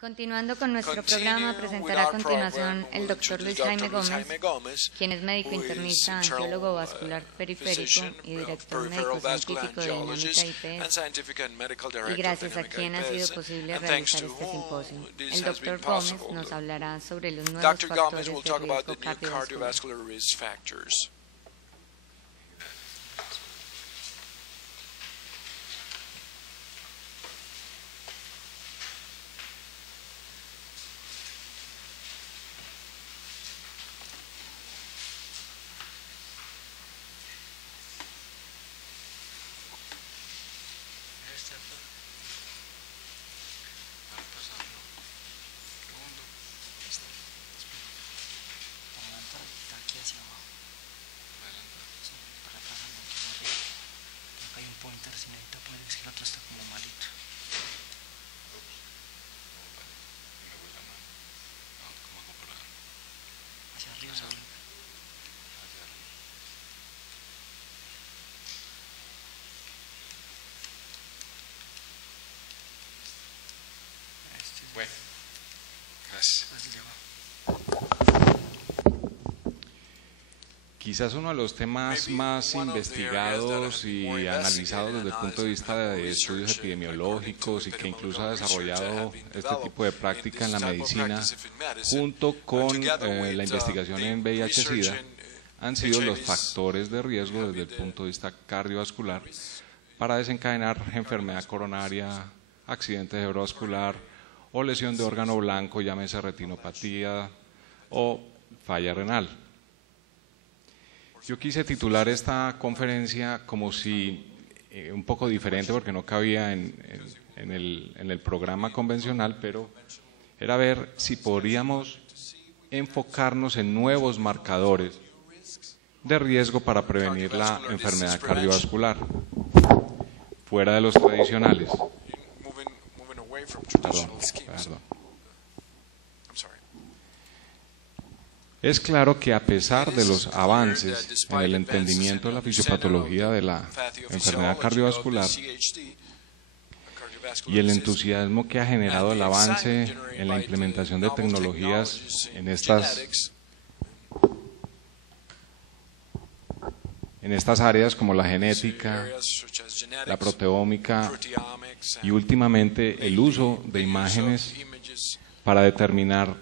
Continuando con nuestro programa, presentará a continuación el Dr. Luis Jaime Gómez, quien es médico internista, angiólogo vascular periférico y director médico-científico de Dinámica IPS, y gracias a quien ha sido posible realizar este simposio. El Dr. Gómez nos hablará sobre los nuevos factores de riesgo cardiovascular. Pointer, si necesita poner, si el otro está como malito. Hacia arriba. Bueno, gracias. Quizás uno de los temas más investigados y analizados desde el punto de vista de estudios epidemiológicos y que incluso ha desarrollado este tipo de práctica en la medicina, junto con la investigación en VIH-Sida, han sido los factores de riesgo desde el punto de vista cardiovascular para desencadenar enfermedad coronaria, accidente cerebrovascular o lesión de órgano blanco, llámese retinopatía o falla renal. Yo quise titular esta conferencia como si, un poco diferente porque no cabía en el programa convencional, pero era ver si podríamos enfocarnos en nuevos marcadores de riesgo para prevenir la enfermedad cardiovascular, fuera de los tradicionales. Perdón. Es claro que a pesar de los avances en el entendimiento de la fisiopatología de la enfermedad cardiovascular y el entusiasmo que ha generado el avance en la implementación de tecnologías en estas áreas como la genética, la proteómica y últimamente el uso de imágenes para determinar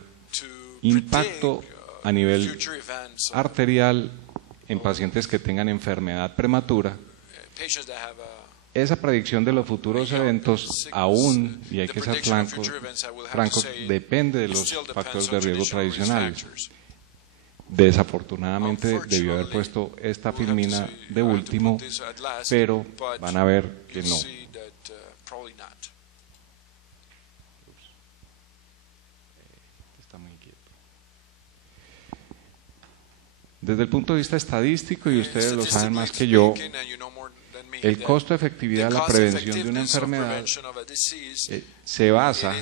impacto a nivel arterial en pacientes que tengan enfermedad prematura, esa predicción de los futuros eventos aún, y hay que ser francos, depende de los factores de riesgo tradicionales. Desafortunadamente debió haber puesto esta filmina de último, pero van a ver que no. Desde el punto de vista estadístico, y ustedes lo saben más que yo, el costo-efectividad de la prevención de una enfermedad se basa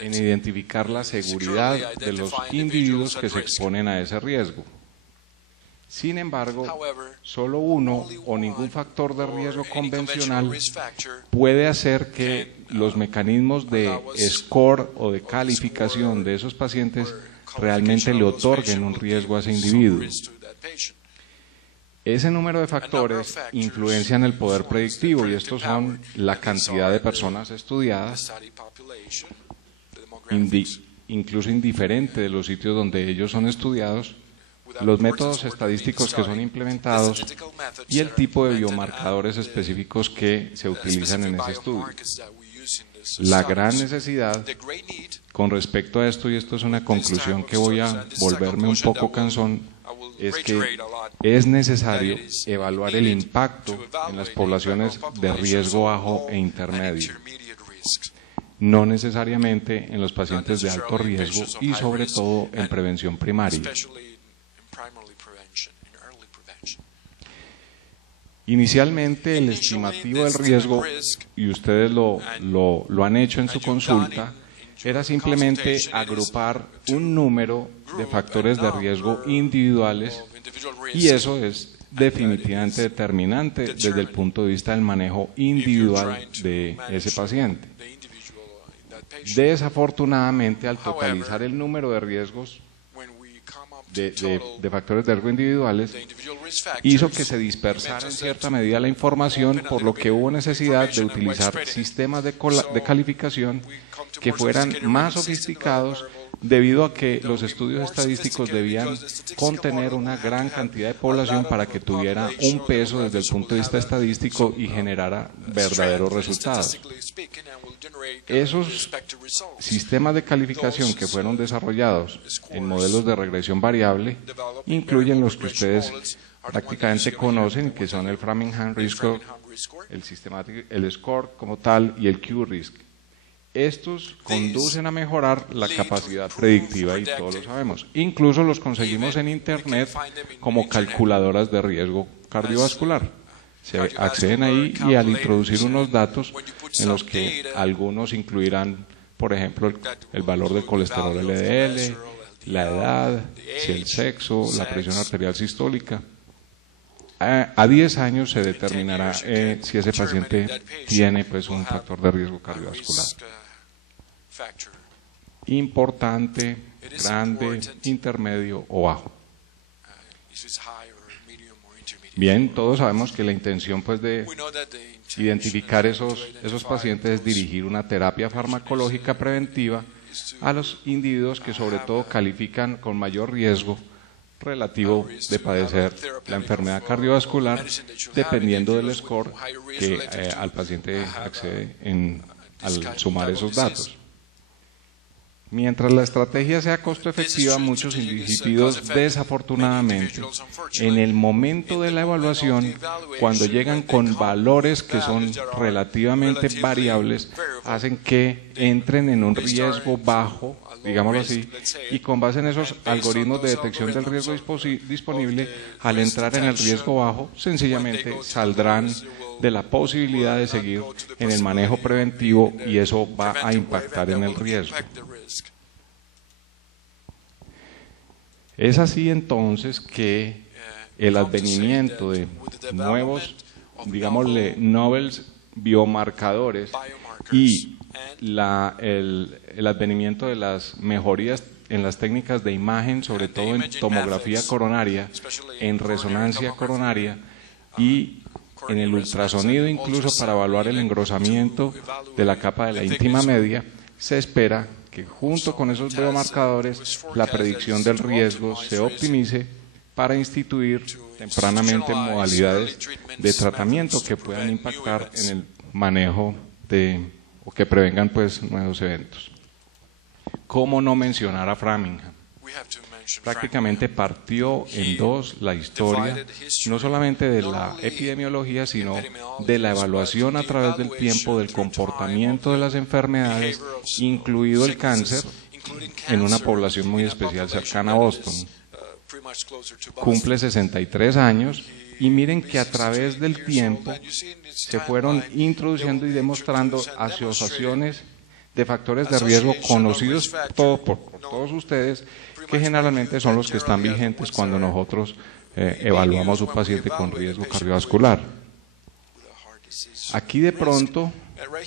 en identificar la seguridad de los individuos que se exponen a ese riesgo. Sin embargo, solo uno o ningún factor de riesgo convencional puede hacer que los mecanismos de score o de calificación de esos pacientes realmente le otorguen un riesgo a ese individuo. Ese número de factores influencian el poder predictivo, y estos son la cantidad de personas estudiadas, incluso indiferente de los sitios donde ellos son estudiados, los métodos estadísticos que son implementados y el tipo de biomarcadores específicos que se utilizan en ese estudio. La gran necesidad con respecto a esto, y esto es una conclusión que voy a volverme un poco cansón, es que es necesario evaluar el impacto en las poblaciones de riesgo bajo e intermedio, no necesariamente en los pacientes de alto riesgo y sobre todo en prevención primaria. Inicialmente el estimativo del riesgo, y ustedes lo han hecho en su consulta, era simplemente agrupar un número de factores de riesgo individuales, y eso es definitivamente determinante desde el punto de vista del manejo individual de ese paciente. Desafortunadamente, al totalizar el número de riesgos de factores de riesgo individuales, hizo que se dispersara en cierta medida la información, por lo que hubo necesidad de utilizar sistemas de calificación que fueran más sofisticados, debido a que los estudios estadísticos debían contener una gran cantidad de población para que tuviera un peso desde el punto de vista estadístico y generara verdaderos resultados. Esos sistemas de calificación que fueron desarrollados en modelos de regresión variable incluyen los que ustedes prácticamente conocen, que son el Framingham Risk Score, el Score como tal y el Q-Risk. Estos conducen a mejorar la capacidad predictiva y todos lo sabemos. Incluso los conseguimos en Internet como calculadoras de riesgo cardiovascular. Se acceden ahí y al introducir unos datos en los que algunos incluirán, por ejemplo, el valor del colesterol LDL, la edad, si el sexo, la presión arterial sistólica. A 10 años se determinará si ese paciente tiene pues un factor de riesgo cardiovascular importante, grande, intermedio o bajo. Bien, todos sabemos que la intención pues de identificar esos pacientes es dirigir una terapia farmacológica preventiva a los individuos que sobre todo califican con mayor riesgo relativo de padecer la enfermedad cardiovascular, dependiendo del score que al paciente accede al sumar esos datos. Mientras la estrategia sea costo efectiva, muchos individuos desafortunadamente en el momento de la evaluación, cuando llegan con valores que son relativamente variables, hacen que entren en un riesgo bajo, digámoslo así, y con base en esos algoritmos de detección del riesgo disponible, al entrar en el riesgo bajo, sencillamente saldrán de la posibilidad de seguir en el manejo preventivo y eso va a impactar en el riesgo. Es así entonces que el advenimiento de nuevos, digámosle, novel biomarcadores y el advenimiento de las mejorías en las técnicas de imagen, sobre todo en tomografía coronaria, en resonancia coronaria y en el ultrasonido, incluso para evaluar el engrosamiento de la capa de la íntima media, se espera que junto con esos biomarcadores la predicción del riesgo se optimice para instituir tempranamente modalidades de tratamiento que puedan impactar en el manejo o que prevengan pues nuevos eventos. ¿Cómo no mencionar a Framingham? Prácticamente partió en dos la historia, no solamente de la epidemiología, sino de la evaluación a través del tiempo del comportamiento de las enfermedades, incluido el cáncer, en una población muy especial cercana a Boston. Cumple 63 años y miren que a través del tiempo se fueron introduciendo y demostrando asociaciones de factores de riesgo conocidos por todos ustedes, que generalmente son los que están vigentes cuando nosotros evaluamos un paciente con riesgo cardiovascular. Aquí de pronto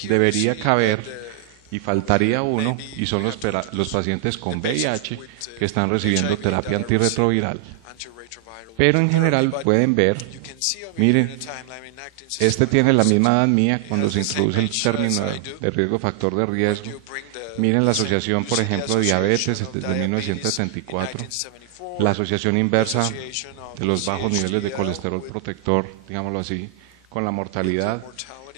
debería caber, y faltaría uno, y son los pacientes con VIH que están recibiendo terapia antirretroviral. Pero en general pueden ver, miren, este tiene la misma edad mía cuando se introduce el término de riesgo factor de riesgo. Miren la asociación, por ejemplo, de diabetes desde 1974, la asociación inversa de los bajos niveles de colesterol protector, digámoslo así, con la mortalidad,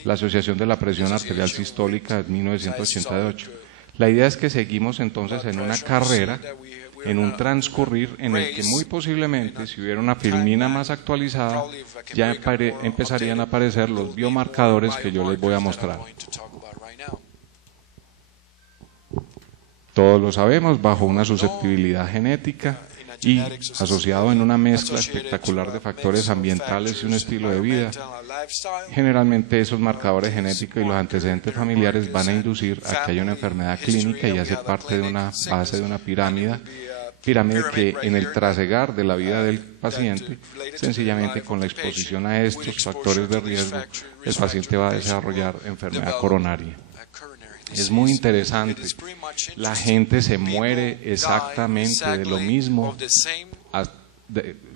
la asociación de la presión arterial sistólica de 1988. La idea es que seguimos entonces en una carrera, en un transcurrir en el que muy posiblemente, si hubiera una filmina más actualizada, ya empezarían a aparecer los biomarcadores que yo les voy a mostrar. Todos lo sabemos, bajo una susceptibilidad genética y asociado en una mezcla espectacular de factores ambientales y un estilo de vida. Generalmente esos marcadores genéticos y los antecedentes familiares van a inducir a que haya una enfermedad clínica y hace parte de una base de una pirámide que en el trasegar de la vida del paciente, sencillamente con la exposición a estos factores de riesgo, el paciente va a desarrollar enfermedad coronaria. Es muy interesante. La gente se muere exactamente de lo mismo,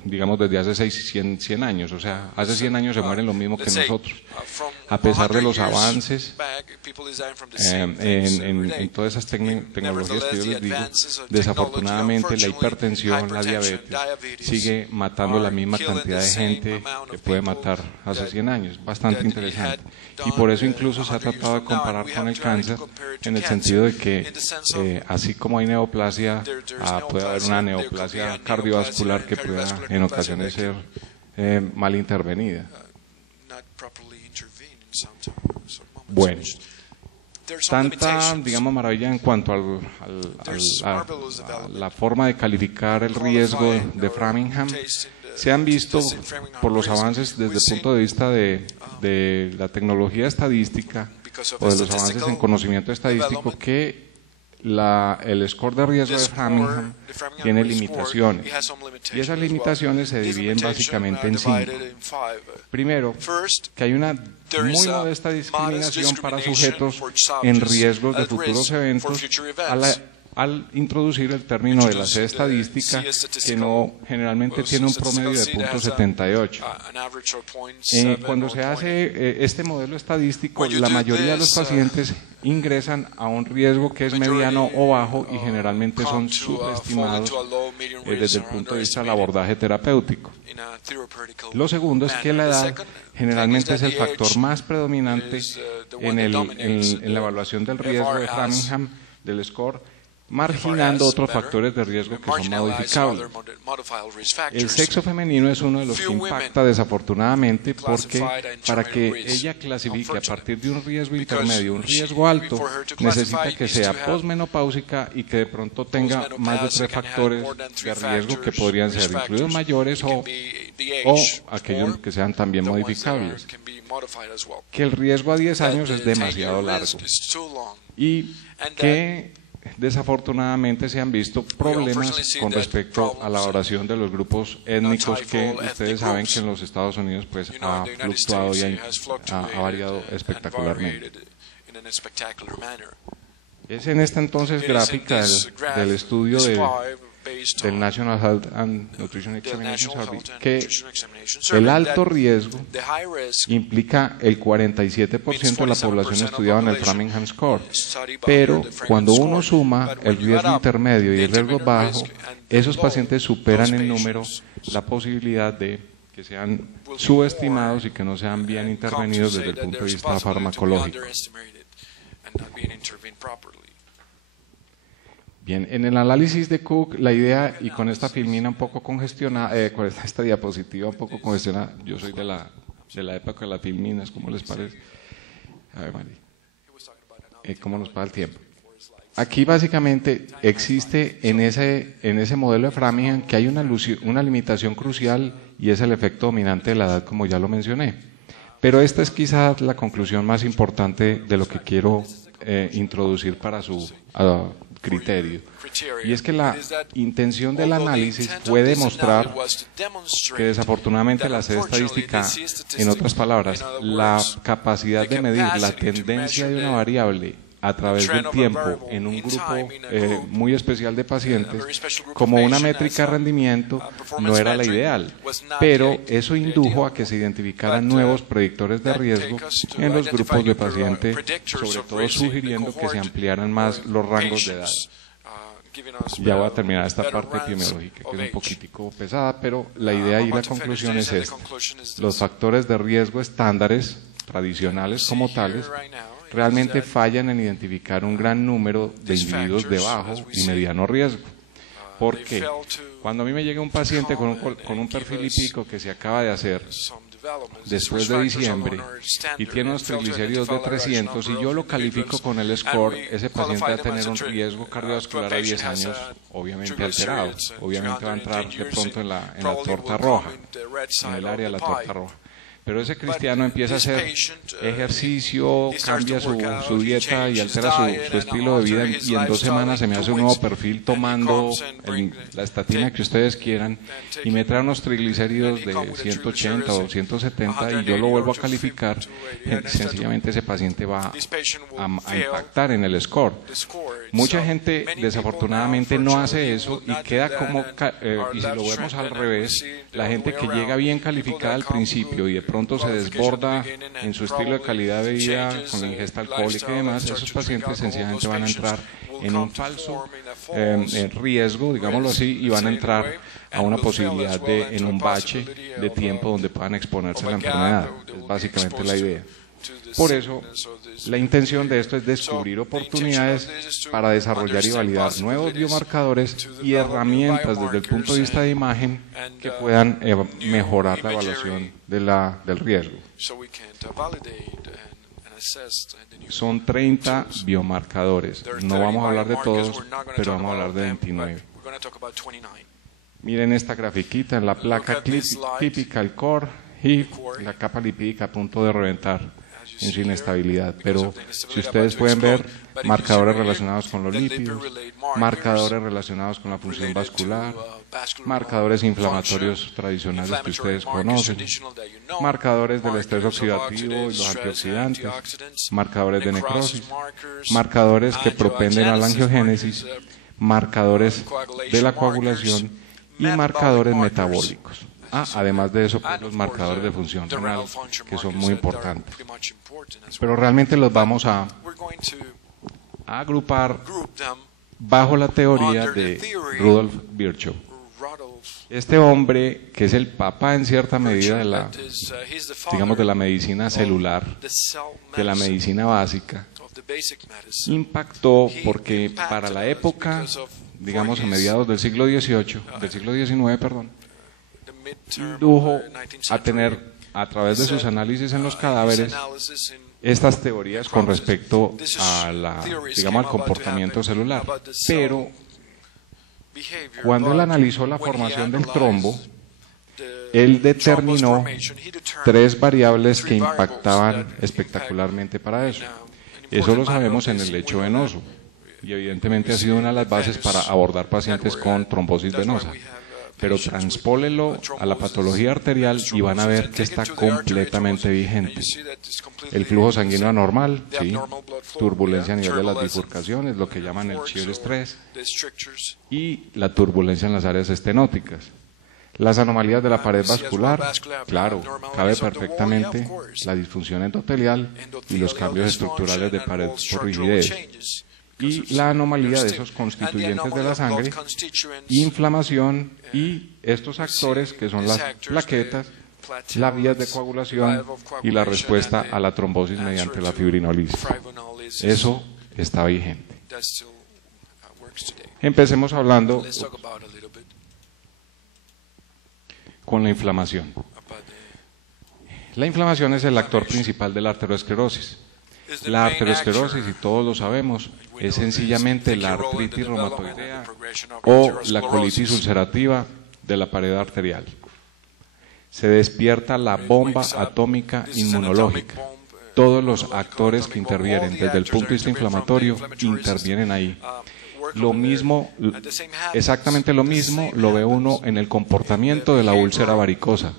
digamos desde hace 100 años, o sea, hace 100 años se mueren lo mismo que nosotros. A pesar de los avances en todas esas tecnologías que yo les digo, desafortunadamente la hipertensión, la diabetes, sigue matando la misma cantidad de gente que puede matar hace 100 años. Bastante interesante. Y por eso incluso se ha tratado de comparar con el cáncer, en el sentido de que así como hay neoplasia, puede haber una neoplasia cardiovascular que pueda en ocasiones ser mal intervenida. Bueno, tanta, digamos, maravilla en cuanto a la forma de calificar el riesgo de Framingham. Se han visto por los avances desde el punto de vista de la tecnología estadística o de los avances en conocimiento estadístico que el score de riesgo de Framingham tiene limitaciones, y esas limitaciones se dividen básicamente en 5. Primero, que hay una muy modesta discriminación para sujetos en riesgos de futuros eventos al introducir el término de la C estadística, que generalmente tiene un promedio de .78. Cuando se hace este modelo estadístico, la mayoría de los pacientes ingresan a un riesgo que es mediano o bajo y generalmente son subestimados desde el punto de vista del abordaje terapéutico. Lo segundo es que la edad generalmente es el factor más predominante en la evaluación del riesgo de Framingham, del score, marginando otros factores de riesgo que son modificables. El sexo femenino es uno de los que impacta desafortunadamente, porque para que ella clasifique a partir de un riesgo intermedio, un riesgo alto, necesita que sea posmenopáusica y que de pronto tenga más de 3 factores de riesgo que podrían ser incluidos mayores o aquellos que sean también modificables. Que el riesgo a 10 años es demasiado largo y que desafortunadamente se han visto problemas con respecto a la valoración de los grupos étnicos, que ustedes saben que en los Estados Unidos pues ha fluctuado y ha variado espectacularmente. Es en esta entonces gráfica del estudio del National Health and Nutrition Examination Survey que el alto riesgo implica el 47% de la población estudiada en el Framingham Score, pero cuando uno suma el riesgo intermedio y el riesgo bajo, esos pacientes superan en número la posibilidad de que sean subestimados y que no sean bien intervenidos desde el punto de vista farmacológico. Bien, en el análisis de Cook, la idea, y con esta filmina un poco congestionada, con esta diapositiva un poco congestionada, yo soy de la época de las filminas, ¿cómo les parece? A ver, María, ¿cómo nos pasa el tiempo? Aquí básicamente existe en ese modelo de Framingham que hay una limitación crucial, y es el efecto dominante de la edad, como ya lo mencioné. Pero esta es quizás la conclusión más importante de lo que quiero introducir para su criterio, y es que la intención del análisis fue demostrar que desafortunadamente la C estadística, en otras palabras, la capacidad de medir la tendencia de una variable a través del tiempo en un grupo muy especial de pacientes, como una métrica de rendimiento, no era la ideal, pero eso indujo a que se identificaran nuevos predictores de riesgo en los grupos de pacientes, sobre todo sugiriendo que se ampliaran más los rangos de edad. Ya voy a terminar esta parte epidemiológica, que es un poquitico pesada, pero la idea y la conclusión es esta. Los factores de riesgo estándares, tradicionales como tales, realmente fallan en identificar un gran número de individuos de bajo y mediano riesgo. Porque cuando a mí me llega un paciente con un perfil lipídico que se acaba de hacer después de diciembre y tiene unos triglicéridos de 300 y yo lo califico con el score, ese paciente va a tener un riesgo cardiovascular a 10 años obviamente alterado. Obviamente va a entrar de pronto en la torta roja, en el área de la torta roja. Pero ese cristiano empieza a hacer ejercicio, cambia su dieta y altera su estilo de vida y en 2 semanas se me hace un nuevo perfil tomando la estatina que ustedes quieran y me trae unos triglicéridos de 180 o 170 y yo lo vuelvo a calificar, sencillamente ese paciente va a impactar en el score. Mucha gente desafortunadamente no hace eso y queda como, y si lo vemos al revés, la gente que llega bien calificada al principio y de pronto se desborda en su estilo de calidad de vida con la ingesta alcohólica y demás, esos pacientes sencillamente van a entrar en un falso riesgo, digámoslo así, y van a entrar a una posibilidad en un bache de tiempo donde puedan exponerse a la enfermedad. Es básicamente la idea. Por eso, la intención de esto es descubrir oportunidades para desarrollar y validar nuevos biomarcadores y herramientas desde el punto de vista de imagen que puedan mejorar la evaluación del riesgo. Son 30 biomarcadores. No vamos a hablar de todos, pero vamos a hablar de 29. Miren esta grafiquita en la placa típica, el core y la capa lipídica a punto de reventar en su inestabilidad, pero si ustedes pueden ver marcadores relacionados con los lípidos, marcadores relacionados con la función vascular, marcadores inflamatorios tradicionales que ustedes conocen, marcadores del estrés oxidativo y los antioxidantes, marcadores de necrosis, marcadores que propenden a la angiogénesis, marcadores de la coagulación y marcadores metabólicos. Además de eso, pues, los marcadores de función renal, que son muy importantes. Pero realmente los vamos a agrupar bajo la teoría de Rudolf Virchow. Este hombre, que es el papá en cierta medida de la, digamos, de la medicina celular, de la medicina básica, impactó porque para la época, digamos a mediados del siglo XIX, indujo a tener, a través de sus análisis en los cadáveres, estas teorías con respecto a digamos, al comportamiento celular. Pero cuando él analizó la formación del trombo, él determinó 3 variables que impactaban espectacularmente para eso. Eso lo sabemos en el lecho venoso y evidentemente ha sido una de las bases para abordar pacientes con trombosis venosa. Pero transpólenlo a la patología arterial y van a ver que está completamente vigente. El flujo sanguíneo anormal, ¿sí? Turbulencia a nivel de las bifurcaciones, lo que llaman el shear stress, y la turbulencia en las áreas estenóticas. Las anomalías de la pared vascular, claro, cabe perfectamente la disfunción endotelial y los cambios estructurales de pared por rigidez. Y la anomalía de esos constituyentes de la sangre, inflamación y estos actores que son las plaquetas, las vías de coagulación y la respuesta a la trombosis mediante la fibrinólisis. Eso está vigente. Empecemos hablando con la inflamación. La inflamación es el actor principal de la arteriosclerosis. La arteriosclerosis, y todos lo sabemos, es sencillamente la artritis reumatoidea o la colitis ulcerativa de la pared arterial. Se despierta la bomba atómica inmunológica. Todos los actores que intervienen desde el punto de vista inflamatorio intervienen ahí. Lo mismo, exactamente lo mismo lo ve uno en el comportamiento de la úlcera varicosa,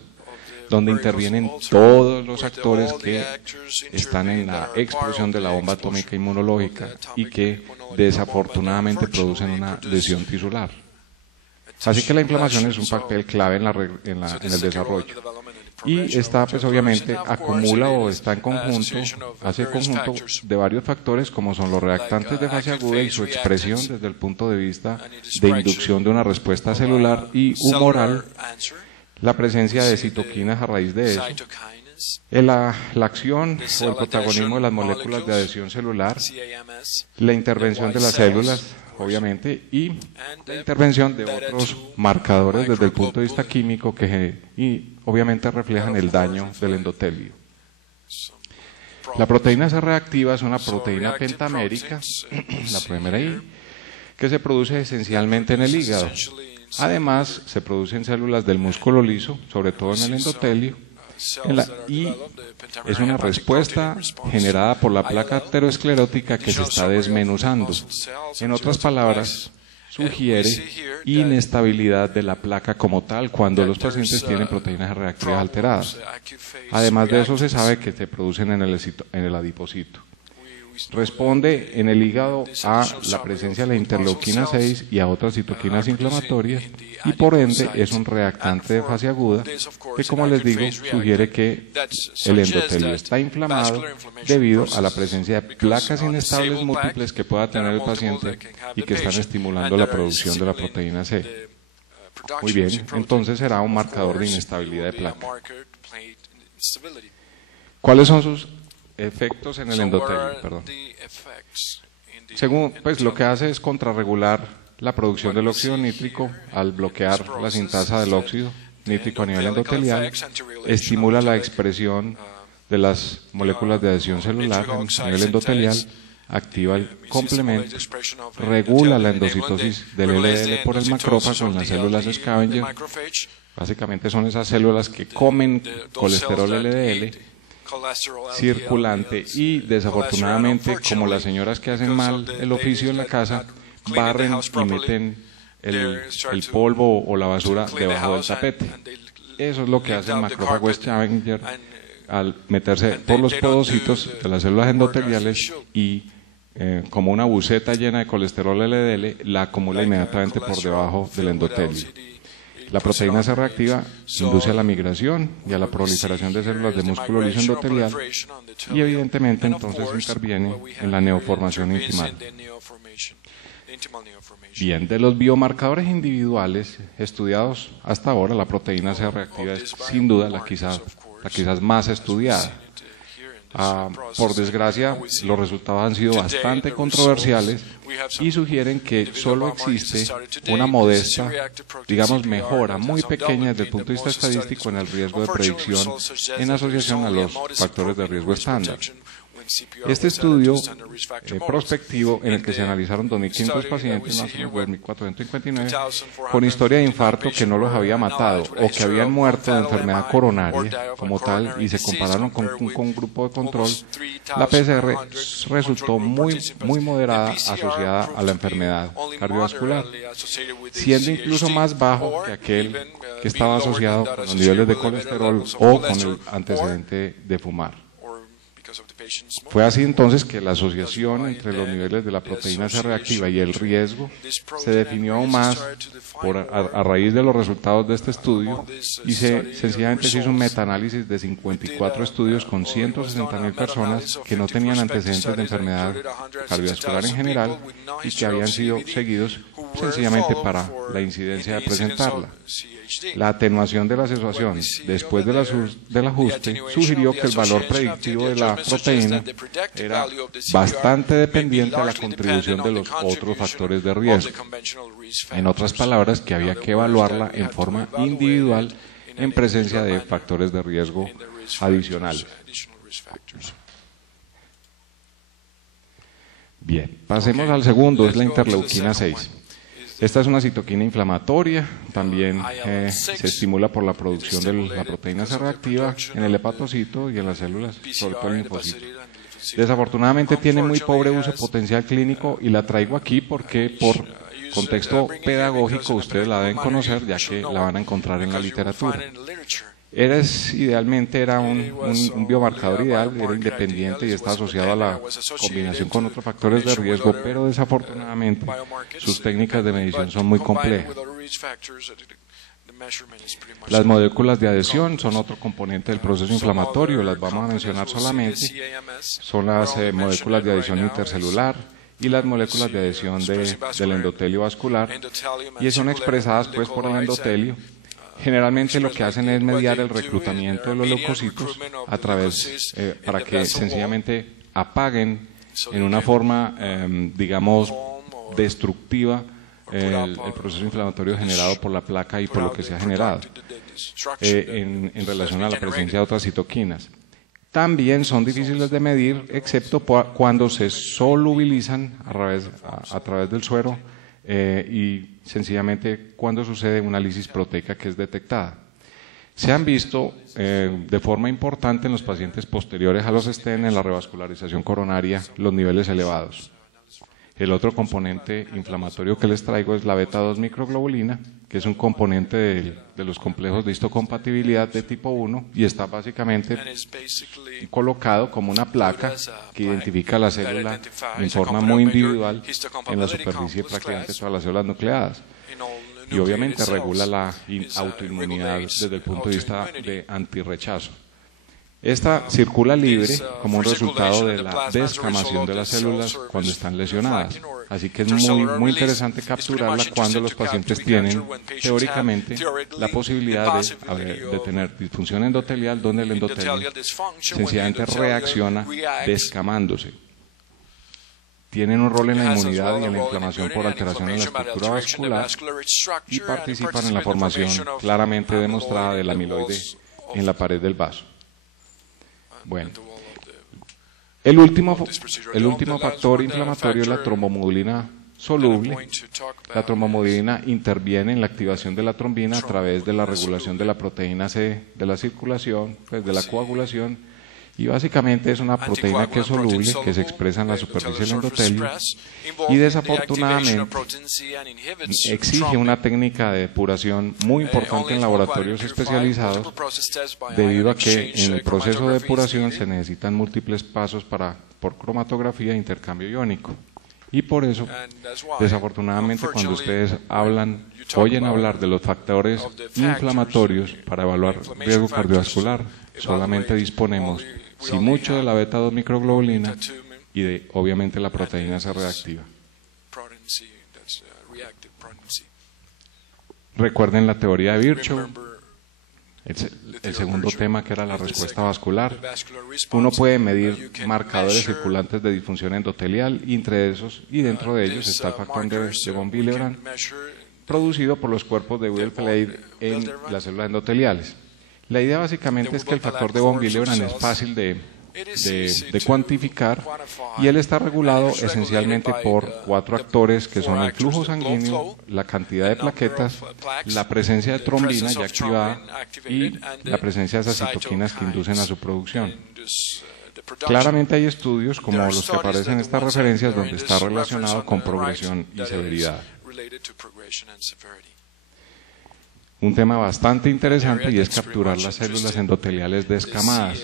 donde intervienen todos los actores que están en la explosión de la bomba atómica inmunológica y que desafortunadamente producen una lesión tisular. Así que la inflamación es un papel clave en el desarrollo. Y esta, pues obviamente, acumula o está en conjunto, hace conjunto de varios factores como son los reactantes de fase aguda y su expresión desde el punto de vista de inducción de una respuesta celular y humoral, la presencia de citoquinas a raíz de eso, la acción o el protagonismo de las moléculas de adhesión celular, la intervención de las células, obviamente, y la intervención de otros marcadores desde el punto de vista químico que obviamente reflejan el daño del endotelio. La proteína C reactiva es una proteína pentamérica, la primera I, que se produce esencialmente en el hígado. Además, se produce en células del músculo liso, sobre todo en el endotelio, y es una respuesta generada por la placa aterosclerótica que se está desmenuzando. En otras palabras, sugiere inestabilidad de la placa como tal cuando los pacientes tienen proteínas reactivas alteradas. Además de eso, se sabe que se producen en el adipocito. Responde en el hígado a la presencia de la interleuquina 6 y a otras citoquinas inflamatorias y por ende es un reactante de fase aguda que, como les digo, sugiere que el endotelio está inflamado debido a la presencia de placas inestables múltiples que pueda tener el paciente y que están estimulando la producción de la proteína C. Muy bien, entonces será un marcador de inestabilidad de placa. ¿Cuáles son sus efectos en el endotelio? Según, pues lo que hace es contrarregular la producción del óxido nítrico al bloquear la sintasa del óxido nítrico a nivel endotelial, estimula la expresión de las moléculas de adhesión celular a nivel endotelial, activa el complemento, regula la endocitosis del LDL por el macrófago en las células scavenger. Básicamente son esas células que comen colesterol LDL circulante y desafortunadamente, como las señoras que hacen mal el oficio en la casa, barren y meten el polvo o la basura debajo del tapete. Eso es lo que hace el macrófago scavenger al meterse por los podocitos de las células endoteliales y como una buceta llena de colesterol LDL la acumula inmediatamente por debajo del endotelio. La proteína C reactiva induce a la migración y a la proliferación de células de músculo liso endotelial y evidentemente entonces interviene en la neoformación intimal. Bien, de los biomarcadores individuales estudiados hasta ahora, la proteína C reactiva es sin duda la quizás más estudiada. Por desgracia, los resultados han sido bastante controversiales y sugieren que solo existe una modesta, digamos, mejora muy pequeña desde el punto de vista estadístico en el riesgo de predicción en asociación a los factores de riesgo estándar. Este estudio prospectivo, en el que se analizaron 2.500 pacientes, más o menos 2.459, con historia de infarto que no los había matado o que habían muerto de enfermedad coronaria como tal, y se compararon con un grupo de control, la PCR resultó muy moderada asociada a la enfermedad cardiovascular, siendo incluso más bajo que aquel que estaba asociado con los niveles de colesterol o con el antecedente de fumar. Fue así entonces que la asociación entre los niveles de la proteína C reactiva y el riesgo se definió aún más a raíz de los resultados de este estudio y sencillamente se hizo un metaanálisis de 54 estudios con 160.000 personas que no tenían antecedentes de enfermedad cardiovascular en general y que habían sido seguidos sencillamente para la incidencia de presentarla. La atenuación de la asociación después del ajuste sugirió que el valor predictivo de la proteína era bastante dependiente de la contribución de los otros factores de riesgo. En otras palabras, que había que evaluarla en forma individual en presencia de factores de riesgo adicionales. Bien, pasemos al segundo, es la interleuquina 6. Esta es una citoquina inflamatoria, también se estimula por la producción de la proteína C reactiva en el hepatocito y en las células, sobre todo el linfocito. Desafortunadamente tiene muy pobre uso potencial clínico y la traigo aquí porque por contexto pedagógico ustedes la deben conocer ya que la van a encontrar en la literatura. Idealmente era un biomarcador ideal, era independiente y está asociado a la combinación con otros factores de riesgo, pero desafortunadamente sus técnicas de medición son muy complejas. Las moléculas de adhesión son otro componente del proceso inflamatorio, las vamos a mencionar solamente. Son las moléculas de adhesión intercelular y las moléculas de adhesión del endotelio vascular y son expresadas pues por el endotelio. Generalmente lo que hacen es mediar el reclutamiento de los leucocitos a través, para que sencillamente apaguen en una forma, digamos, destructiva el proceso inflamatorio generado por la placa y por lo que se ha generado en relación a la presencia de otras citoquinas. También son difíciles de medir, excepto cuando se solubilizan a través del suero y sencillamente cuando sucede una lisis proteica que es detectada. Se han visto de forma importante en los pacientes posteriores a los stent en la revascularización coronaria los niveles elevados. El otro componente inflamatorio que les traigo es la beta-2 microglobulina, que es un componente de los complejos de histocompatibilidad de tipo 1 y está básicamente colocado como una placa que identifica la célula en forma muy individual en la superficie prácticamente de todas las células nucleadas. Y obviamente regula la autoinmunidad desde el punto de vista de antirrechazo. Esta circula libre como un resultado de la descamación de las células cuando están lesionadas. Así que es muy interesante capturarla cuando los pacientes tienen, teóricamente, la posibilidad de tener disfunción endotelial donde el endotelio sencillamente reacciona descamándose. Tienen un rol en la inmunidad y en la inflamación por alteración en la estructura vascular y participan en la formación claramente demostrada del amiloide en la pared del vaso. Bueno, el último factor inflamatorio es la trombomodulina soluble. La trombomodulina interviene en la activación de la trombina a través de la regulación de la proteína C de la circulación, pues de la coagulación, y básicamente es una proteína que es soluble, que se expresa en la superficie del endotelio y desafortunadamente exige una técnica de depuración muy importante en laboratorios especializados debido a que en el proceso de depuración se necesitan múltiples pasos por cromatografía e intercambio iónico. Y por eso, desafortunadamente, cuando ustedes oyen hablar de los factores inflamatorios para evaluar riesgo cardiovascular, solamente disponemos, si mucho, de la beta-2 microglobulina y de, obviamente, la proteína C reactiva. Recuerden la teoría de Virchow, el segundo tema que era la respuesta vascular. Uno puede medir marcadores circulantes de disfunción endotelial y dentro de ellos está el factor de von Willebrand producido por los cuerpos de Whipple en las células endoteliales. La idea básicamente es que el factor de von Willebrand es fácil de cuantificar y él está regulado esencialmente por 4 actores que son el flujo sanguíneo, la cantidad de plaquetas, la presencia de trombina ya activada y la presencia de esas citoquinas que inducen a su producción. Claramente hay estudios como los que aparecen en estas referencias donde está relacionado con progresión y severidad. Un tema bastante interesante y es capturar las células endoteliales descamadas.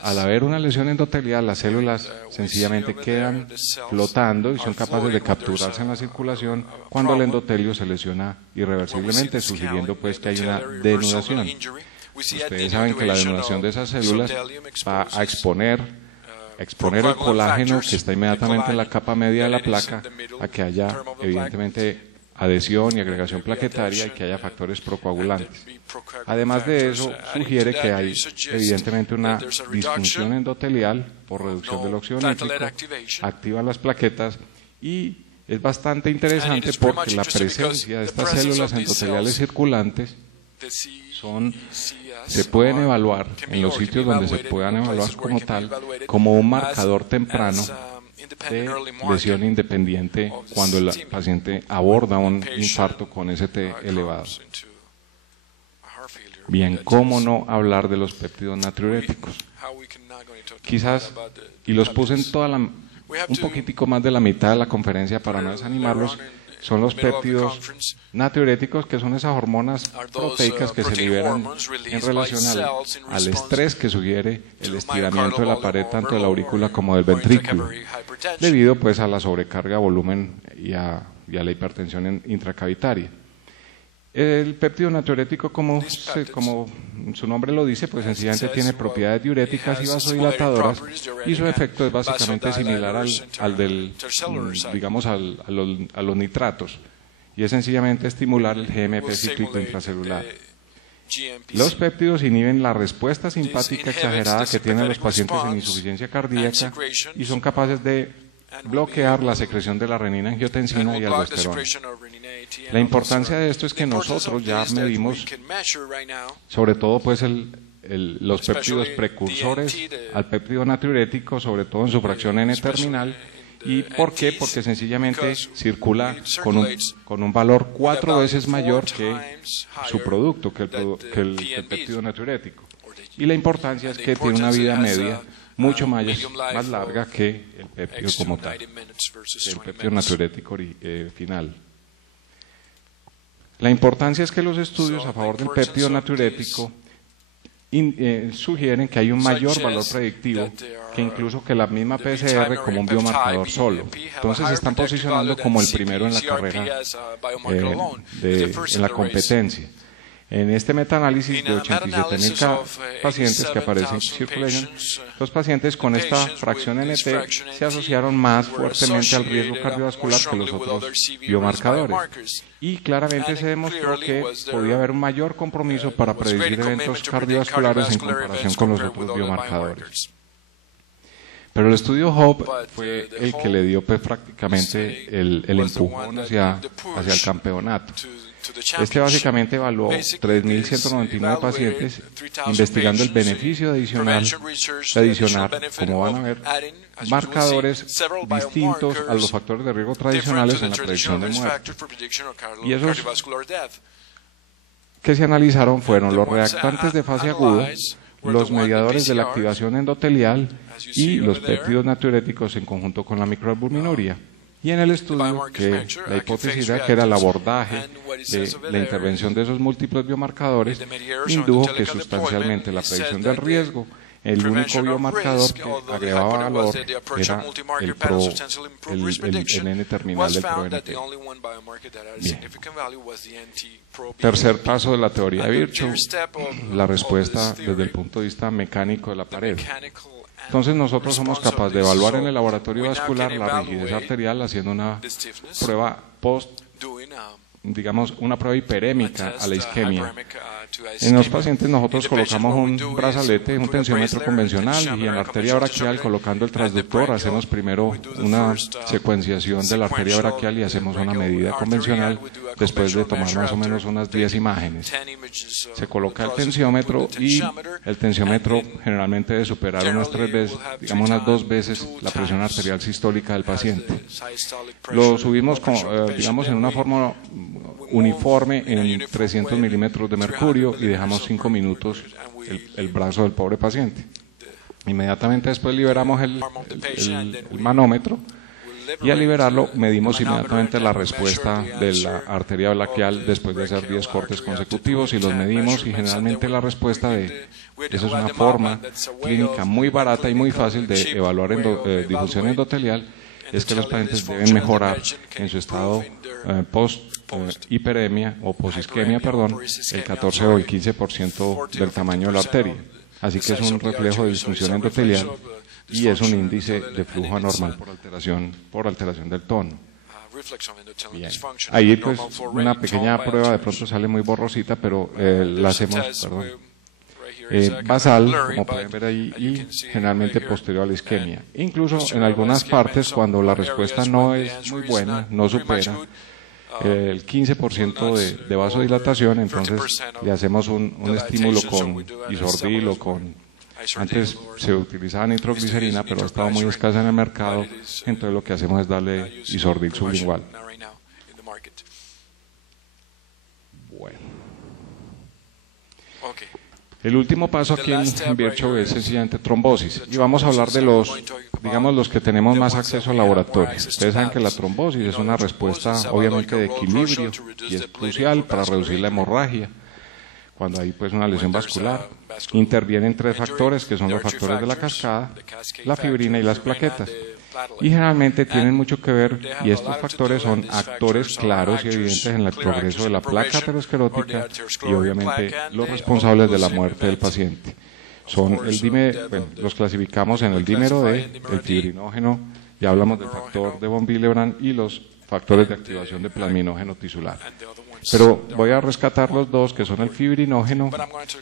Al haber una lesión endotelial, las células sencillamente quedan flotando y son capaces de capturarse en la circulación cuando el endotelio se lesiona irreversiblemente, sugiriendo pues que hay una denudación. Ustedes saben que la denudación de esas células va a exponer el colágeno que está inmediatamente en la capa media de la placa a que haya evidentemente adhesión y agregación plaquetaria y que haya factores procoagulantes. Además de eso, sugiere que hay evidentemente una disfunción endotelial por reducción del óxido nítrico, activa las plaquetas y es bastante interesante porque la presencia de estas células endoteliales circulantes se pueden evaluar en los sitios donde se puedan evaluar como tal, como un marcador temprano de lesión independiente cuando el paciente aborda un infarto con ST elevado. Bien, ¿cómo no hablar de los péptidos natriuréticos? Quizás, y los puse en un poquitico más de la mitad de la conferencia para no desanimarlos, son los péptidos natriuréticos, que son esas hormonas proteicas que se liberan en relación al estrés que sugiere el estiramiento de la pared tanto de la aurícula como del ventrículo, debido pues a la sobrecarga de volumen y a la hipertensión intracavitaria. El péptido natriurético, como su nombre lo dice, pues sencillamente tiene propiedades diuréticas y vasodilatadoras y su efecto es básicamente similar al del, digamos, a los nitratos, y es sencillamente estimular el GMP cíclico intracelular. Los péptidos inhiben la respuesta simpática exagerada que tienen los pacientes en insuficiencia cardíaca y son capaces de bloquear la secreción de la renina-angiotensina y aldosterona. La importancia de esto es que nosotros ya medimos, sobre todo pues los péptidos precursores al péptido natriurético, sobre todo en su fracción N-terminal, ¿Y por qué? Porque sencillamente circula con un valor 4 veces mayor que su producto, que el péptido natriurético. Y la importancia es que tiene una vida media mucho más larga que el péptido como tal, el péptido natriurético final. La importancia es que los estudios a favor del péptido natriurético sugieren que hay un mayor valor predictivo que incluso que la misma PCR como un biomarcador solo. Entonces se están posicionando como el primero en la carrera, en la competencia. En este metaanálisis de 87.000 pacientes que aparecen en Circulation, los pacientes con esta fracción NT se asociaron más fuertemente al riesgo cardiovascular que los otros biomarcadores. Y claramente se demostró que podía haber un mayor compromiso para predecir eventos cardiovasculares en comparación con los otros biomarcadores. Pero el estudio HOPE fue el que le dio pues, prácticamente el empujón hacia el campeonato. Este básicamente evaluó 3.199 pacientes investigando el beneficio adicional de adicionar, como van a ver, marcadores distintos a los factores de riesgo tradicionales en la predicción de muerte. Y esos que se analizaron fueron los reactantes de fase aguda, los mediadores de la activación endotelial y los péptidos natriuréticos en conjunto con la microalbuminuria. Y en el estudio, que la hipótesis era que era el abordaje de la intervención de esos múltiples biomarcadores, indujo que sustancialmente la predicción del riesgo, el único biomarcador que agregaba valor era el N terminal del ProNT. Bien. Tercer paso de la teoría de Virchow, la respuesta desde el punto de vista mecánico de la pared. Entonces nosotros somos capaces de evaluar en el laboratorio vascular la rigidez arterial haciendo una prueba digamos, una prueba hiperémica a la isquemia. En los pacientes nosotros colocamos un brazalete, un tensiómetro convencional y en la arteria braquial colocando el transductor hacemos primero una secuenciación de la arteria braquial y hacemos una medida convencional después de tomar más o menos unas 10 imágenes. Se coloca el tensiómetro y el tensiómetro generalmente debe superar unas 3 veces, digamos unas 2 veces la presión arterial sistólica del paciente. Lo subimos digamos en una forma uniforme en 300 milímetros de mercurio y dejamos 5 minutos el brazo del pobre paciente. Inmediatamente después liberamos el manómetro y al liberarlo medimos inmediatamente la respuesta de la arteria braquial después de hacer 10 cortes consecutivos y los medimos y generalmente la respuesta esa es una forma clínica muy barata y muy fácil de evaluar difusión endotelial, es que los pacientes deben mejorar en su estado hiperemia o posisquemia, el 14 o el 15% del tamaño de la arteria. Así que es un reflejo de disfunción endotelial y es un índice de flujo anormal por alteración del tono. Bien. Ahí pues una pequeña prueba de pronto sale muy borrosita, pero la hacemos, basal, como pueden ver ahí, y generalmente posterior a la isquemia. Incluso en algunas partes, cuando la respuesta no es muy buena, no supera el 15% de vasodilatación, entonces le hacemos un estímulo con isordil o con... Antes se utilizaba nitroglicerina, pero ha estado muy escasa en el mercado, entonces lo que hacemos es darle isordil sublingual. Bueno. El último paso aquí en Virchow es sencillamente trombosis. Y vamos a hablar de los que tenemos más acceso al laboratorio. Ustedes saben que la trombosis es una respuesta obviamente de equilibrio y es crucial para reducir la hemorragia. Cuando hay pues una lesión vascular, intervienen 3 factores que son los factores de la cascada, la fibrina y las plaquetas. Y generalmente tienen mucho que ver, y estos factores son actores claros y evidentes en el progreso de la placa aterosclerótica y obviamente los responsables de la muerte del paciente. Son los clasificamos en el dímero D, el fibrinógeno, ya hablamos del factor de von Willebrand y los factores de activación de plasminógeno tisular. Pero voy a rescatar los dos, que son el fibrinógeno,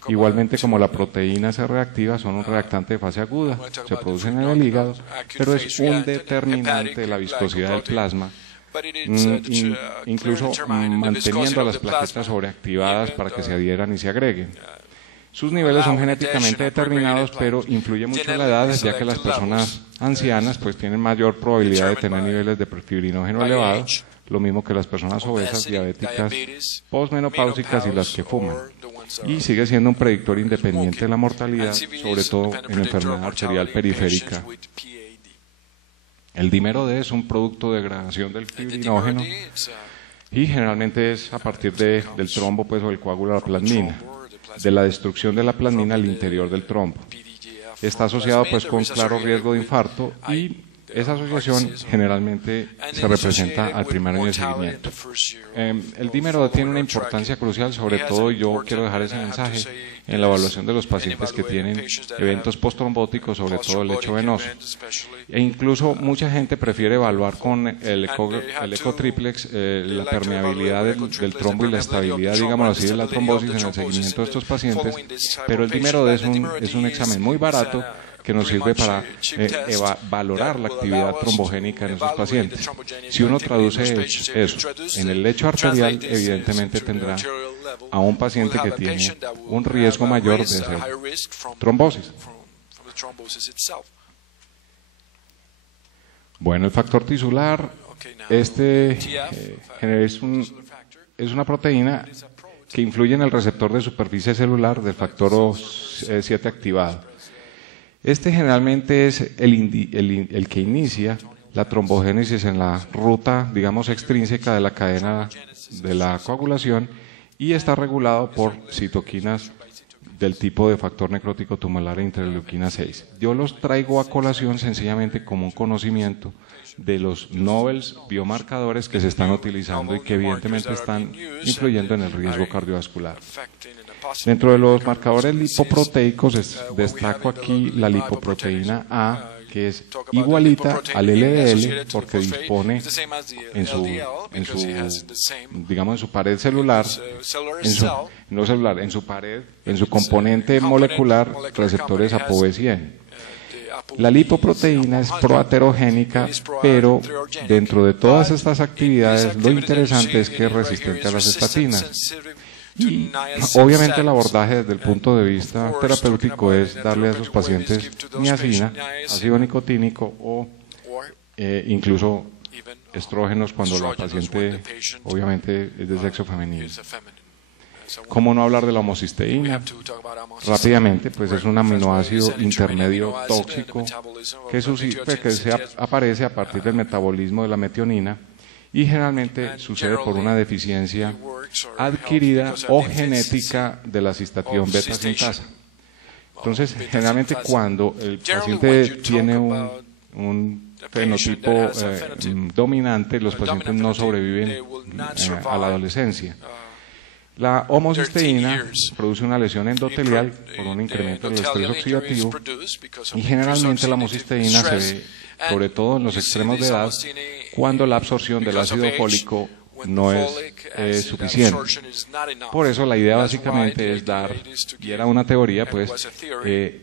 igualmente como la proteína C reactiva, son un reactante de fase aguda, se producen en el hígado, pero es un determinante de la viscosidad del plasma, incluso manteniendo a las plaquetas sobreactivadas para que se adhieran y se agreguen. Sus niveles son genéticamente determinados, pero influye mucho la edad, ya que las personas ancianas pues tienen mayor probabilidad de tener niveles de fibrinógeno elevados, lo mismo que las personas obesas, diabéticas, posmenopáusicas y las que fuman. Y sigue siendo un predictor independiente de la mortalidad, sobre todo en enfermedad arterial periférica. El dímero D es un producto de degradación del fibrinógeno y generalmente es a partir del trombo pues, o del coágulo de la plasmina, de la destrucción de la plasmina al interior del trombo. Está asociado pues con claro riesgo de infarto y esa asociación generalmente se representa al primer año de seguimiento. El dímero tiene una importancia crucial, sobre todo yo quiero dejar ese mensaje en la evaluación de los pacientes que tienen eventos postrombóticos, sobre todo el lecho venoso. E incluso mucha gente prefiere evaluar con el ecotriplex la permeabilidad del trombo y la estabilidad, digamos así, de la trombosis en el seguimiento de estos pacientes, pero el dímero es un examen muy barato que nos sirve para valorar la actividad trombogénica en esos pacientes. Si uno traduce eso en el lecho arterial, evidentemente tendrá a un paciente que tiene un riesgo mayor de hacer trombosis. Bueno, el factor tisular, es una proteína que influye en el receptor de superficie celular del factor 7 activado. Este generalmente es el que inicia la trombogénesis en la ruta, digamos, extrínseca de la cadena de la coagulación y está regulado por citoquinas del tipo de factor necrótico tumoral e interleuquina 6. Yo los traigo a colación sencillamente como un conocimiento de los novel biomarcadores que se están utilizando y que evidentemente están influyendo en el riesgo cardiovascular. Dentro de los marcadores lipoproteicos destaco aquí la lipoproteína A, que es igualita al LDL porque dispone en su pared celular, en su componente molecular, receptores ApoB100. La lipoproteína es proaterogénica, pero dentro de todas estas actividades lo interesante es que es resistente a las estatinas. Y obviamente el abordaje desde el punto de vista terapéutico es darle a esos pacientes niacina, ácido nicotínico o incluso estrógenos cuando la paciente obviamente es de sexo femenino. ¿Cómo no hablar de la homocisteína? Rápidamente, pues es un aminoácido intermedio tóxico que aparece a partir del metabolismo de la metionina y generalmente sucede por una deficiencia adquirida o genética de la cistatión beta sintasa. Entonces, generalmente cuando el paciente tiene un fenotipo dominante, los pacientes no sobreviven a la adolescencia. La homocisteína produce una lesión endotelial por un incremento del estrés oxidativo y generalmente la homocisteína se ve sobre todo en los extremos de edad cuando la absorción del ácido fólico no es suficiente. Por eso la idea básicamente es y era una teoría, pues,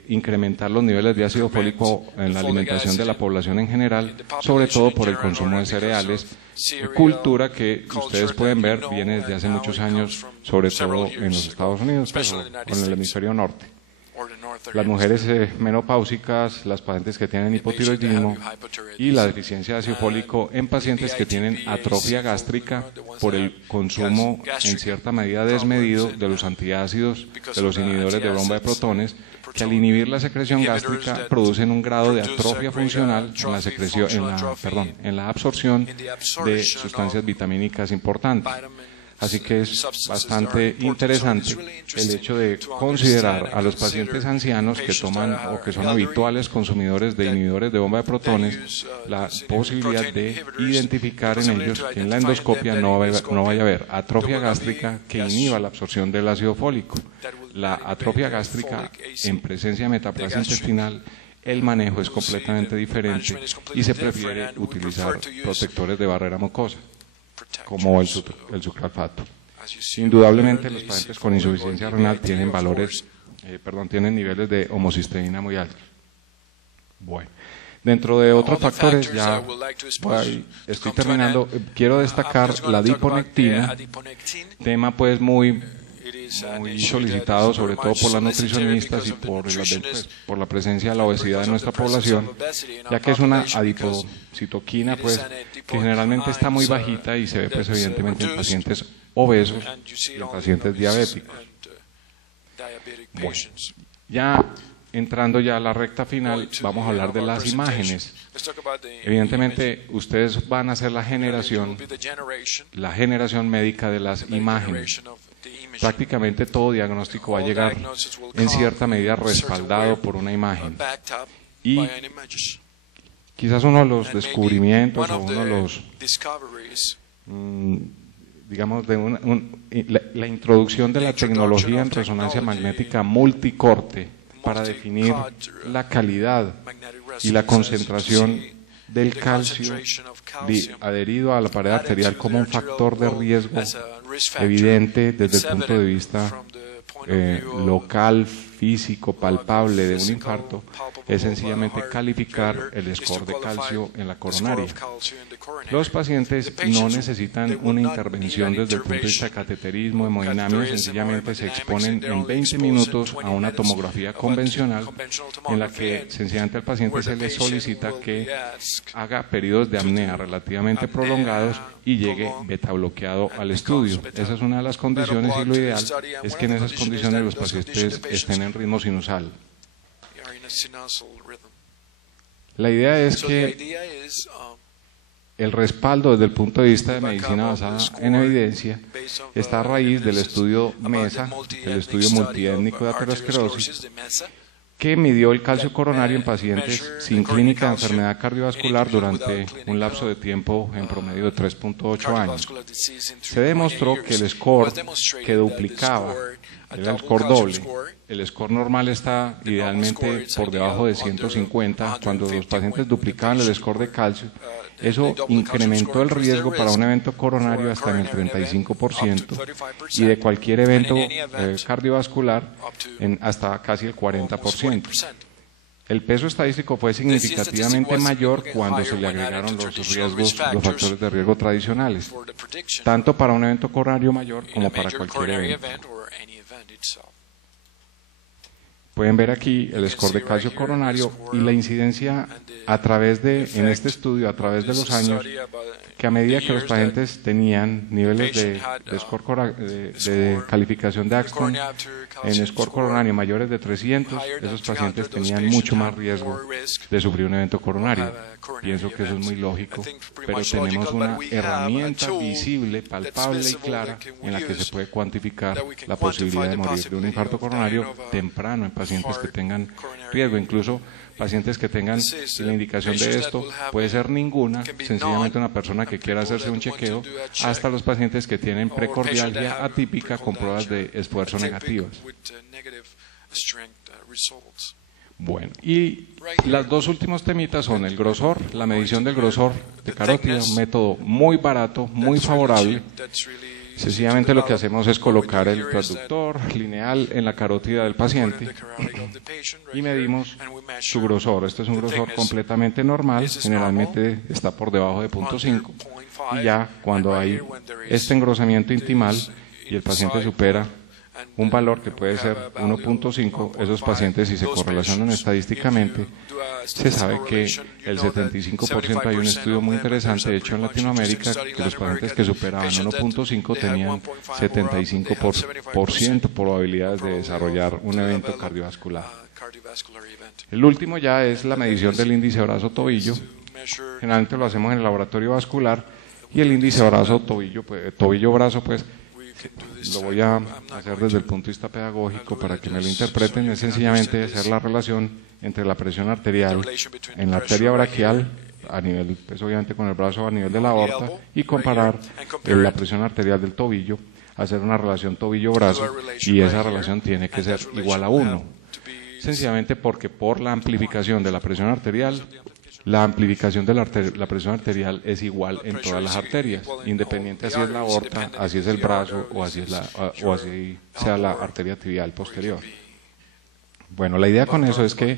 incrementar los niveles de ácido fólico en la alimentación de la población en general, sobre todo por el consumo de cereales, cultura que ustedes pueden ver viene desde hace muchos años, sobre todo en los Estados Unidos, pero en el hemisferio norte. Las mujeres menopáusicas, las pacientes que tienen hipotiroidismo y la deficiencia de ácido fólico en pacientes que tienen atrofia gástrica por el consumo en cierta medida desmedido de los antiácidos, de los inhibidores de bomba de protones, que al inhibir la secreción gástrica producen un grado de atrofia funcional en la absorción de sustancias vitamínicas importantes. Así que es bastante interesante el hecho de considerar a los pacientes ancianos que toman o que son habituales consumidores de inhibidores de bomba de protones, la posibilidad de identificar en ellos que en la endoscopia no vaya a haber atrofia gástrica que inhiba la absorción del ácido fólico. La atrofia gástrica en presencia de metaplasia intestinal, el manejo es completamente diferente y se prefiere utilizar protectores de barrera mucosa, como el sucralfato. Indudablemente los pacientes con insuficiencia renal tienen tienen niveles de homocisteína muy altos. Bueno, dentro de otros factores, estoy terminando, quiero destacar la adiponectina, tema pues muy muy solicitado, sobre todo por las nutricionistas y por la presencia de la obesidad en nuestra población, ya que es una adipocitoquina pues, que generalmente está muy bajita y se ve pues, evidentemente en pacientes obesos y en pacientes diabéticos. Bueno, ya entrando ya a la recta final, vamos a hablar de las imágenes. Evidentemente, ustedes van a hacer la generación médica de las imágenes. Prácticamente todo diagnóstico va a llegar en cierta medida respaldado por una imagen. Y quizás uno de los descubrimientos o uno de los, digamos, la introducción de la tecnología en resonancia magnética multicorte para definir la calidad y la concentración del calcio adherido a la pared arterial como un factor de riesgo evidente desde el punto de vista local, físico, palpable de un infarto, es sencillamente calificar el score de calcio en la coronaria. Los pacientes no necesitan una intervención desde el punto de vista de cateterismo, hemodinamia, sencillamente se exponen en 20 minutos a una tomografía convencional en la que sencillamente al paciente se le solicita que haga periodos de apnea relativamente prolongados y llegue beta bloqueado al estudio. Esa es una de las condiciones y lo ideal es que en esas condiciones los pacientes estén en ritmo sinusal. La idea es que el respaldo desde el punto de vista de medicina basada en evidencia está a raíz del estudio MESA, el estudio multiétnico de aterosclerosis, que midió el calcio coronario en pacientes sin clínica de enfermedad cardiovascular durante un lapso de tiempo en promedio de 3.8 años. Se demostró que el score que duplicaba era el score doble. El score normal está idealmente por debajo de 150. Cuando los pacientes duplicaban el score de calcio, eso incrementó el riesgo para un evento coronario hasta en el 35% y de cualquier evento cardiovascular hasta casi el 40%. El peso estadístico fue significativamente mayor cuando se le agregaron los factores de riesgo tradicionales, tanto para un evento coronario mayor como para cualquier evento. Pueden ver aquí el score de calcio coronario y la incidencia en este estudio, a través de los años, que a medida que los pacientes tenían niveles de calificación de Axton en score coronario mayores de 300, esos pacientes tenían mucho más riesgo de sufrir un evento coronario. Pienso que eso es muy lógico, pero tenemos una herramienta visible, palpable y clara en la que se puede cuantificar la posibilidad de morir de un infarto coronario temprano en pacientes que tengan riesgo, incluso pacientes que tengan la indicación de esto, puede ser ninguna, sencillamente una persona que quiera hacerse un chequeo, hasta los pacientes que tienen precordialgia atípica con pruebas de esfuerzo negativas. Bueno, y las dos últimos temitas son el grosor, la medición del grosor de carótida, un método muy barato, muy favorable. Sencillamente lo que hacemos es colocar el transductor lineal en la carótida del paciente y medimos su grosor. Este es un grosor completamente normal, generalmente está por debajo de 0.5 y ya cuando hay este engrosamiento intimal y el paciente supera un valor que puede ser 1.5, esos pacientes, si se correlacionan estadísticamente, se sabe que el 75%, hay un estudio muy interesante hecho en Latinoamérica, que los pacientes que superaban 1.5 tenían 75% probabilidades de desarrollar un evento cardiovascular. El último ya es la medición del índice brazo-tobillo. Generalmente lo hacemos en el laboratorio vascular y el índice tobillo-brazo, pues, lo voy a hacer desde el punto de vista pedagógico para que me lo interpreten. Es sencillamente hacer la relación entre la presión arterial en la arteria braquial, a nivel, pues obviamente con el brazo a nivel de la aorta, y comparar la presión arterial del tobillo, hacer una relación tobillo-brazo, y esa relación tiene que ser igual a 1. Sencillamente porque por la amplificación de la presión arterial, la amplificación de la presión arterial es igual en todas las arterias, independiente así es la aorta, así es el brazo o así sea la arteria tibial posterior. Bueno, la idea con eso es que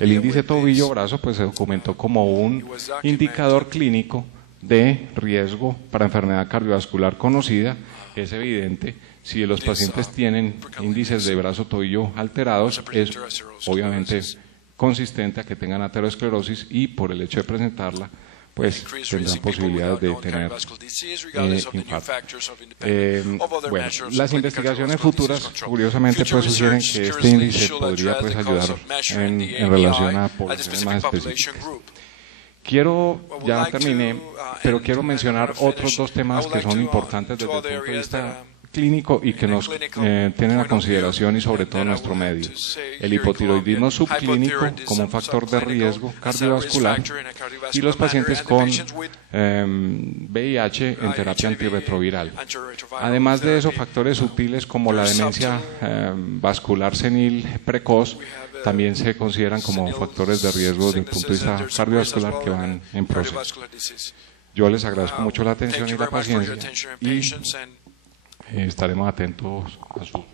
el índice tobillo-brazo pues se documentó como un indicador clínico de riesgo para enfermedad cardiovascular conocida. Es evidente, si los pacientes tienen índices de brazo-tobillo alterados, es obviamente consistente a que tengan aterosclerosis y por el hecho de presentarla, pues tendrán posibilidades de tener infarto. Bueno, las investigaciones futuras, curiosamente, pues sugieren que este índice podría pues ayudar en relación a poblaciones más específicas. Ya terminé, pero quiero mencionar otros dos temas que son importantes desde el punto de vista clínico y que nos tienen a consideración y sobre todo en nuestro medio. El hipotiroidismo subclínico como un factor de riesgo cardiovascular y los pacientes con VIH en terapia antirretroviral. Además de eso, factores sutiles como la demencia vascular senil precoz también se consideran como factores de riesgo desde el punto de vista cardiovascular que van en proceso. Yo les agradezco mucho la atención y la paciencia y estaremos atentos a su...